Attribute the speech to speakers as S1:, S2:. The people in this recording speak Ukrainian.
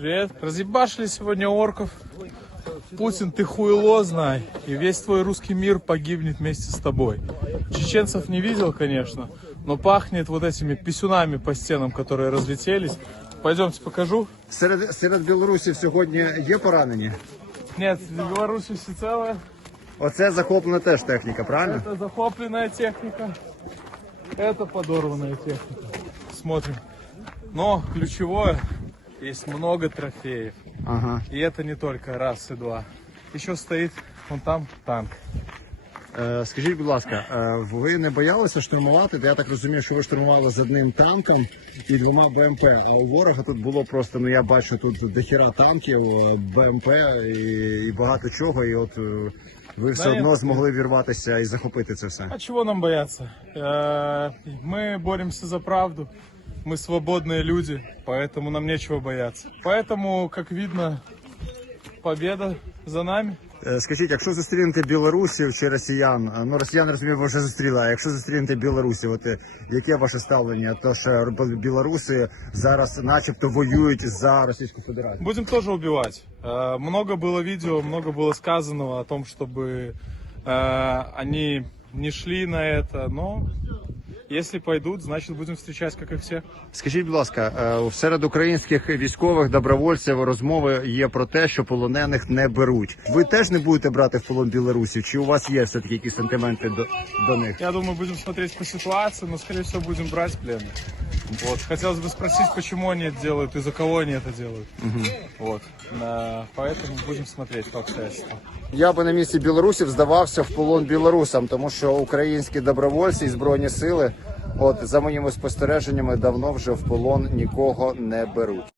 S1: Привет. Разъебашили сегодня орков. Путин, ты хуйло знай, и весь твой русский мир погибнет вместе с тобой. Чеченцев не видел, конечно, но пахнет вот этими писюнами по стенам, которые разлетелись. Пойдемте покажу.
S2: Серед, серед білорусів сьогодні є поранені.
S1: Нет, в Беларуси все целое.
S2: Оце захоплена теж техніка, правильно?
S1: Это захопленная техника. Это подорванная техника. Смотрим. Но ключевое, есть много трофеев.
S2: Ага.
S1: И это не только раз и два. Еще стоит вон там танк.
S2: Е, скажіть, будь ласка, е, ви не боялися штурмувати? Я так розумію, що ви штурмували з одним танком і двома БМП. А у ворога тут було просто, ну я бачу тут дохіра танків, е, БМП і, і багато чого. І от е, ви все
S1: Да,
S2: одно
S1: я-
S2: змогли вірватися і захопити це все.
S1: А чего нам бояться? Э, Мы боремся за правду. Мы свободные люди, поэтому нам нечего бояться. Поэтому, как видно, победа за нами.
S2: Е, Скажіть, якщо зустрінете білорусів чи росіян, е, ну росіян розумію, ви вже зустріли, а якщо зустрінете білорусів, от е, яке ваше ставлення? То що р- білоруси зараз, начебто, воюють за Російську Федерацію.
S1: Будем тоже убивать. Э, Много было видео, много было сказанного о том, чтобы э, они не шли на это, но если пойдут, значит будем встречать, как и все.
S2: Скажіть, будь ласка, е, серед українських військових добровольців розмови є про те, що полонених не беруть. Ви теж не будете брати в полон білорусів? Чи у вас є все таки якісь сентименти до, до них?
S1: Я думаю, будем смотреть по ситуации, но, скорее всего, будем брать пленных. Вот. Хотелось бы спросить, почему они это делают и за кого они это делают. Вот. Э, Поэтому будем смотреть по обстоятельствам.
S2: Я би на місці білорусів здавався в полон білорусам, тому що українські добровольці і збройні сили, от за моїми спостереженнями, давно вже в полон нікого не беруть.